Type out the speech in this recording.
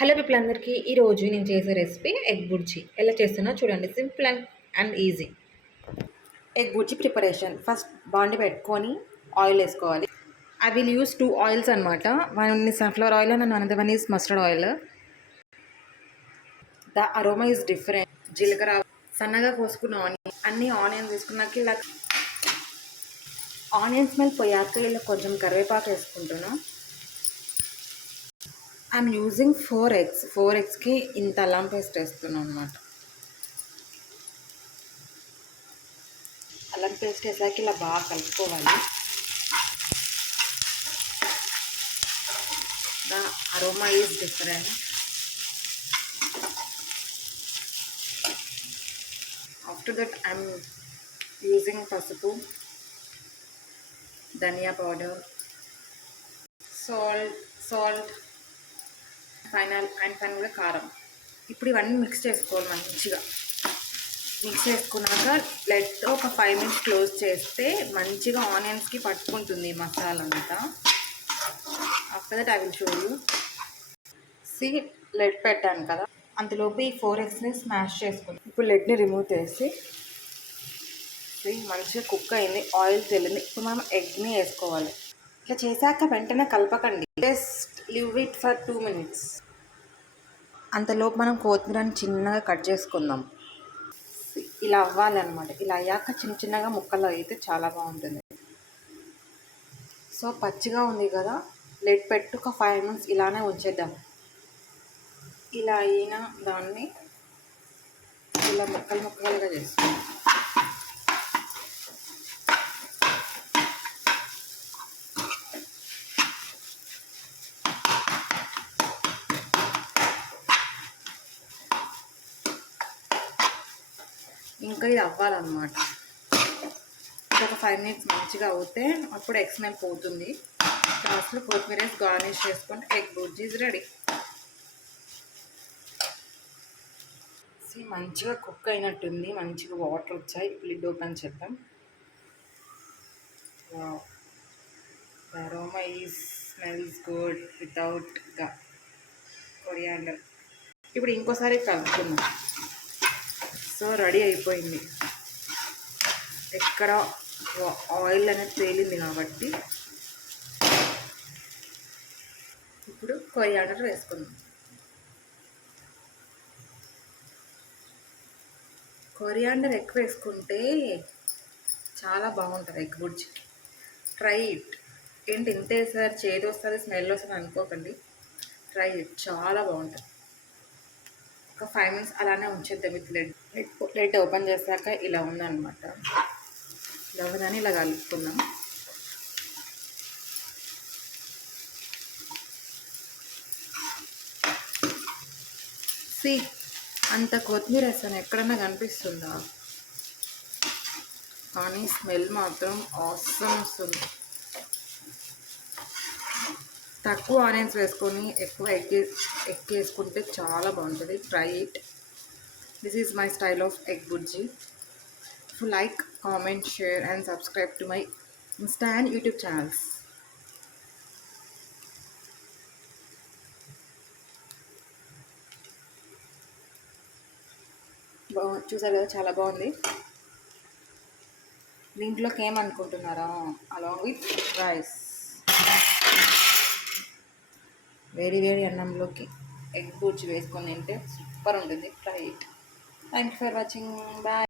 Hello people అందరికీ ఈరోజు నేను చేసే రెసిపీ ఎగ్ బుర్జీ ఎలా చేస్తున్నా చూడండి. Simple and easy egg bhurji preparation. First బాండి పెట్టుకొని ఆయిల్ వేసుకోవాలి. ఐ విల్ యూస్ 2 ఆయిల్స్ అనమాట. One is sunflower oil and another one is mustard oil. The aroma is different. జీలకర్ర, సన్నగా కోసుకున్న ఆనియన్, అన్ని ఆనియన్స్ వేసుకున్నాక ఇలా ఆనియన్ స్మెల్ పోయాక ఇలా కొంచెం కరివేపాకు వేసుకుంటున్నాను. I'm using 4 eggs. 4 eggsకి ఇంత అల్లం పేస్ట్ వేస్తున్నాను అనమాట. అల్లం పేస్ట్ వేసాక ఇలా బాగా కలుపుకోవాలి. The aroma is different. After that I'm using పసుపు, ధనియా పౌడర్, సాల్ట్ ఫైనల్గా కారం. ఇప్పుడు ఇవన్నీ మిక్స్ చేసుకోవాలి మంచిగా. మిక్స్ చేసుకున్నాక ఒక 5 minutes క్లోజ్ చేస్తే మంచిగా ఆనియన్స్కి పట్టుకుంటుంది ఈ మసాలా అంతా. After that I will show you. Lid పెట్టాను కదా, అంతలోపు ఈ 4 eggsని స్మాష్ చేసుకుని ఇప్పుడు లెడ్ని రిమూవ్ చేసి మంచిగా కుక్ అయింది, ఆయిల్ తెలింది. ఇప్పుడు మనం ఎగ్ని వేసుకోవాలి. ఇట్లా చేశాక వెంటనే కలపకండి, just leave it for 2 minutes. అంతలోపు మనం కొత్తిమీరని చిన్నగా కట్ చేసుకుందాం. ఇలా అవ్వాలన్నమాట. ఇలా అయ్యాక చిన్నగా ముక్కలు అయితే చాలా బాగుంటుంది. సో పచ్చిగా ఉంది కదా, లెడ్ పెట్టి ఒక 5 minutes ఇలానే ఉంచేద్దాం. ఇలా అయిన దాన్ని ఇలా ముక్కలుగా చేస్తాం. ఇంకా ఇది అవ్వాలన్నమాట. ఒక 5 minutes మంచిగా అవుతే అప్పుడు ఎగ్ స్మెల్ పోతుంది. లాస్ట్లో కొత్తిమీర గార్నిష్ చేసుకుంటే ఎగ్ బుర్జీ ఈజ్ రెడీ. మంచిగా కుక్ అయినట్టుంది, మంచిగా వాటర్ వచ్చాయి. లిడ్ ఓపెన్ చేద్దాం. Aroma smells good without coriander. ఇప్పుడు ఇంకోసారి కలుపుకుందాం. సో రెడీ అయిపోయింది. ఎక్కడ ఆయిల్ అనేది తేలింది కాబట్టి ఇప్పుడు కొరియాండర్ వేసుకుందాం. కొరియాండర్ ఎక్కువ వేసుకుంటే చాలా బాగుంటుంది ఎగ్ బుర్జీకి. Try it. ఏంటి ఇంతే సార్, చేదు వస్తుంది, స్మెల్ వస్తుంది అనుకోకండి. ట్రై ఇట్, చాలా బాగుంటుంది. ఒక 5 minutes అలానే ఉంచేద్దాం. విత్ లెడ్ ఓపెన్ చేశాక ఇలా ఉందన్నమాట. ఇలా ఉందని ఇలా కలుపుకుందాం. అంత కొత్తిమీర వేస్తాను, ఎక్కడన్నా కనిపిస్తుందా? కానీ స్మెల్ మాత్రం ఆసమ్ వస్తుంది. తక్కువ ఆనియన్స్ వేసుకొని ఎక్కువ ఎగ్ వేసుకుంటే చాలా బాగుంటుంది. Try it. This is my style of egg bhurji. If you like, comment, share and subscribe to my Insta and YouTube channels. చూసారు కదా, చాలా బాగుంది. దీంట్లోకి ఏమనుకుంటున్నారా? అలాంగ్ విత్ రైస్, వేడి అన్నంలోకి ఎగ్ బుర్జీ వేసుకొని తింటే సూపర్ ఉంటుంది. Try it. Thank you for watching. Bye.